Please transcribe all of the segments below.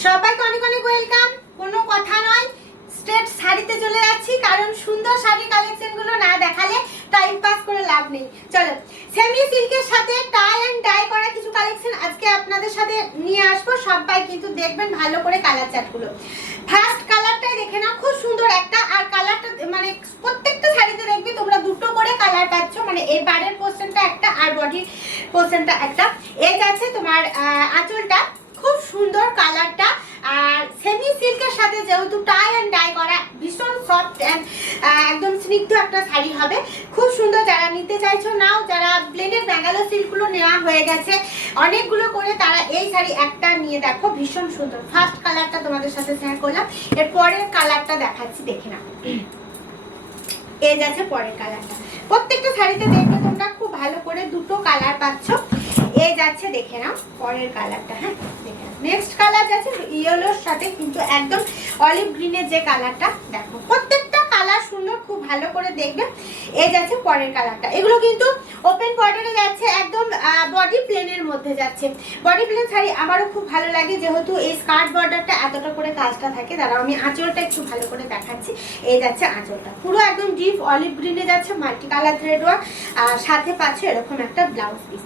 সবাইকে অনেক অনেক ওয়েলকাম কোনো কথা নয়। স্ট্রেট শাড়িতে চলে যাচ্ছি, কারণ সুন্দর শাড়ি কালেকশনগুলো না দেখালে টাইম পাস করে লাভ নেই। চলো সেমি সিল্কের সাথে টাই অ্যান্ড ডাই করা কিছু কালেকশন আজকে আপনাদের সাথে নিয়ে আসব। সবাই কিন্তু দেখবেন ভালো করে কালার চার্টগুলো ফার্স্ট কালারটাই দেখে নাও, খুব সুন্দর একটা। আর কালারটা মানে প্রত্যেকটা শাড়িতে দেখবে তোমরা দুটো করে কালার পাচ্ছ। মানে এই বারের পোর্শনটা একটা আর বডির পোর্শনটা একটা। এই আছে তোমার আঁচলটা খুব সুন্দর কালারটা। আর সেমি সিল্কের সাথে যেহেতু টাই অ্যান্ড ডাই করা, ভীষণ সফট অ্যান্ড একদম স্নিগ্ধ একটা শাড়ি হবে। খুব সুন্দর যারা নিতে চাইছো, নাও যারা ব্লেডের ব্যাঙ্গালোর সিল্কগুলো নেওয়া হয়ে গেছে, অনেকগুলো করে তারা এই শাড়ি একটা নিয়ে দেখো, ভীষণ সুন্দর। ফার্স্ট কালারটা তোমাদের সাথে শেয়ার করলাম, এর পরের কালারটা দেখাচ্ছি, দেখে নাও। এই যাচ্ছে পরের কালারটা প্রত্যেকটা শাড়িতে দেখবে তোমরা খুব ভালো করে দুটো কালার পাচ্ছ। এই যাচ্ছে, দেখে নাও, পরের কালারটা হ্যাঁ দেখে নেক্সট কালার যাচ্ছে ইয়েলোর সাথে কিন্তু একদম অলিভ গ্রিনের যে কালারটা দেখো খুব ভালো করে দেখবে। এই যাচ্ছে পরের কালারটা। এগুলো কিন্তু ওপেন বর্ডারে যাচ্ছে, একদম বডি প্লেনের মধ্যে যাচ্ছে। বডি প্লেন শাড়ি আমারও খুব ভালো লাগে, যেহেতু এই স্কার্ট বর্ডারটা এতটা করে কাজটা থাকে দাঁড়াও আমি আঁচলটা একটু ভালো করে দেখাচ্ছি। এই যাচ্ছে আঁচলটা। পুরো একদম ডিপ অলিভ গ্রিনে যাচ্ছে মাল্টি কালার থ্রেড ওয়ার্ক আর সাথে পাচ্ছে এরকম একটা ব্লাউজ পিস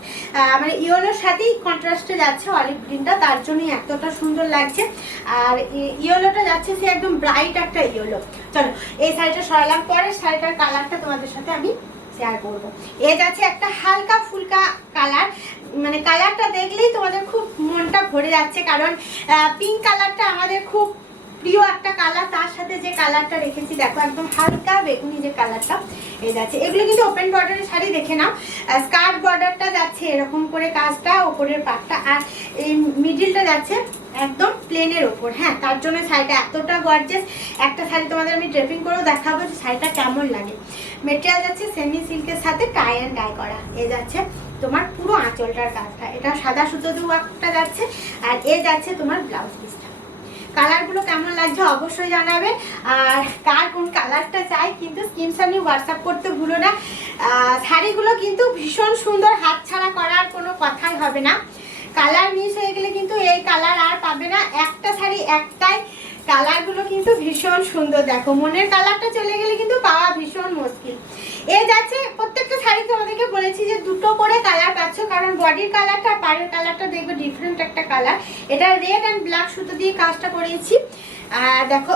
মানে ইয়েলোর সাথেই কন্ট্রাস্টে যাচ্ছে অলিভ গ্রিনটা তার জন্যই এতটা সুন্দর লাগছে। আর ইয়েলোটা যাচ্ছে, সে একদম ব্রাইট একটা ইয়েলো। চলো, এই শাড়িটা সরালাম, পরের শাড়িটার কালারটা তোমাদের সাথে আমি শেয়ার করব। এ আছে একটা হালকা ফুলকা কালার মানে কালারটা দেখলেই তোমাদের খুব মনটা ভরে যাচ্ছে, কারণ পিঙ্ক কালারটা আমাদের খুব প্রিয় একটা কালার তার সাথে যে কালারটা রেখেছি, দেখো একদম হালকা বেগুনি যে কালারটা এই যাচ্ছে। এগুলো কিন্তু ওপেন বর্ডারের শাড়ি দেখে নাও। স্কার্ট বর্ডারটা যাচ্ছে এরকম করে কাজটা, ওপরের পাটটা আর এই মিডিলটা যাচ্ছে একদম প্লেনের ওপর। হ্যাঁ তার জন্য শাড়িটা এতটা গর্জেস একটা শাড়ি তোমাদের আমি ড্রেপিং করেও দেখাবো যে শাড়িটা কেমন লাগে। মেটেরিয়াল যাচ্ছে সেমি সিল্কের সাথে টাই অ্যান্ড ডাই করা। এ যাচ্ছে তোমার পুরো আঁচলটার কাজটা। এটা সাদা সুতো দু একটা যাচ্ছে, আর এ যাচ্ছে তোমার ব্লাউজ পিসটা কালারগুলো কেমন লাগছে অবশ্যই জানাবে। আর কার কোন কালারটা চাই কিন্তু স্ক্রিনশট নিয়ে হোয়াটসঅ্যাপ করতে ভুলো না। শাড়িগুলো কিন্তু ভীষণ সুন্দর, হাত ছাড়া করার কোনো কথাই হবে না। কালার মিস হয়ে গেলে কিন্তু এই কালার আর পাবে না। একটা শাড়ি একটাই। কালারগুলো কিন্তু ভীষণ সুন্দর। দেখো, মনের কালারটা চলে গেলে কিন্তু পাওয়া ভীষণ মুশকিল। এ যাচ্ছে তোমাদেরকে বলেছি যে দুটো করে কালার পাচ্ছ, কারণ বডির কালারটা আর পাড়ের কালারটা দেখবে ডিফারেন্ট একটা কালার এটা রেড অ্যান্ড ব্ল্যাক সুতো দিয়ে কাজটা করিয়েছি দেখো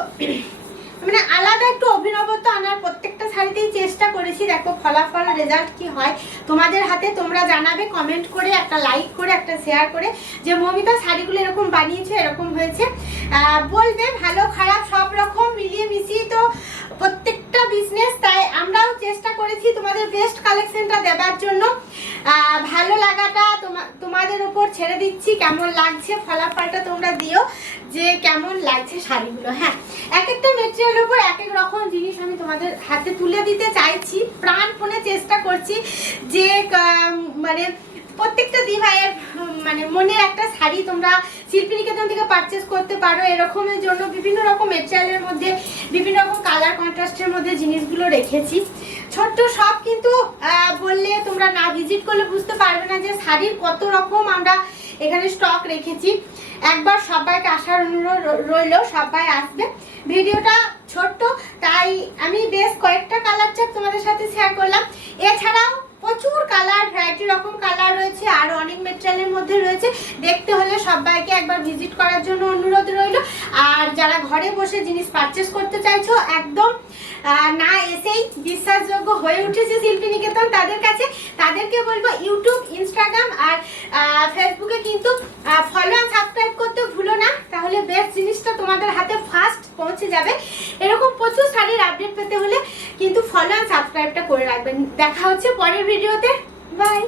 মানে আলাদা একটু অভিনবত্ব আনার প্রত্যেকটা শাড়িতেই চেষ্টা করেছি। দেখো ফলাফল রেজাল্ট কি হয়? তোমাদের হাতে তোমরা জানাবে কমেন্ট করে, একটা লাইক করে, একটা শেয়ার করে যে মমিতা শাড়িগুলো এরকম বানিয়েছে, এরকম হয়েছে। বলবে ভালো, খারাপ, সব রকম মিলিয়ে মিশিয়ে তো প্রত্যেকটা বিজনেস তাই আমরাও চেষ্টা করেছি তোমাদের বেস্ট কালেকশনটা দেওয়ার জন্য আহ, ভালো লাগাটা তোমা- তোমাদের উপর ছেড়ে দিচ্ছি, কেমন লাগছে? ফলাফলটা তোমরা দিও যে কেমন লাগছে শাড়িগুলো। হ্যাঁ এক একটা মেটেরিয়ালের উপর এক এক রকম জিনিস আমি তোমাদের হাতে তুলে দিতে চাইছি। প্রাণপণে চেষ্টা করছি যে মানে প্রত্যেকটা দি ভাইয়ের মানে মনের একটা শাড়ি তোমরা শিল্পী নিকেতন থেকে পারচেস করতে পারো। এরকমের জন্য বিভিন্ন রকম মেটেরিয়ালের মধ্যে, বিভিন্ন রকম কালার কন্ট্রাস্টের মধ্যে জিনিসগুলো রেখেছি। ছোট্ট সব কিন্তু বললে তোমরা না ভিজিট করলে বুঝতে পারবে না যে শাড়ির কত রকম আমরা এখানে স্টক রেখেছি। একবার সবাইকে আসার অনুরোধ রইল, সবাই আসবে। ভিডিওটা ছোট্ট, তাই আমি বেশ কয়েকটা কালার চার্ট তোমাদের সাথে শেয়ার করলাম। এছাড়াও প্রচুর কালার ভ্যারাইটি রকম কালার রয়েছে, আরও অনেক মেটেরিয়ালের মধ্যে রয়েছে। দেখতে হলে সবাইকে একবার ভিজিট করার জন্য অনুরোধ রইল। যারা ঘরে বসে জিনিস পারচেস করতে চাইছো, একদম না এসেই বিশ্বাসযোগ্য হয়ে উঠেছে শিল্পী নিকেতন তাদের কাছে। তাদেরকে বলব ইউটিউব, ইনস্টাগ্রাম আর ফেসবুকে কিন্তু ফলো আর সাবস্ক্রাইব করতে ভুলো না। তাহলে বেস্ট জিনিসটা তোমাদের হাতে ফার্স্ট পৌঁছে যাবে। এরকম প্রচুর শাড়ির আপডেট পেতে হলে কিন্তু ফলো আর সাবস্ক্রাইবটা করে রাখবেন। দেখা হচ্ছে পরের ভিডিওতে বাই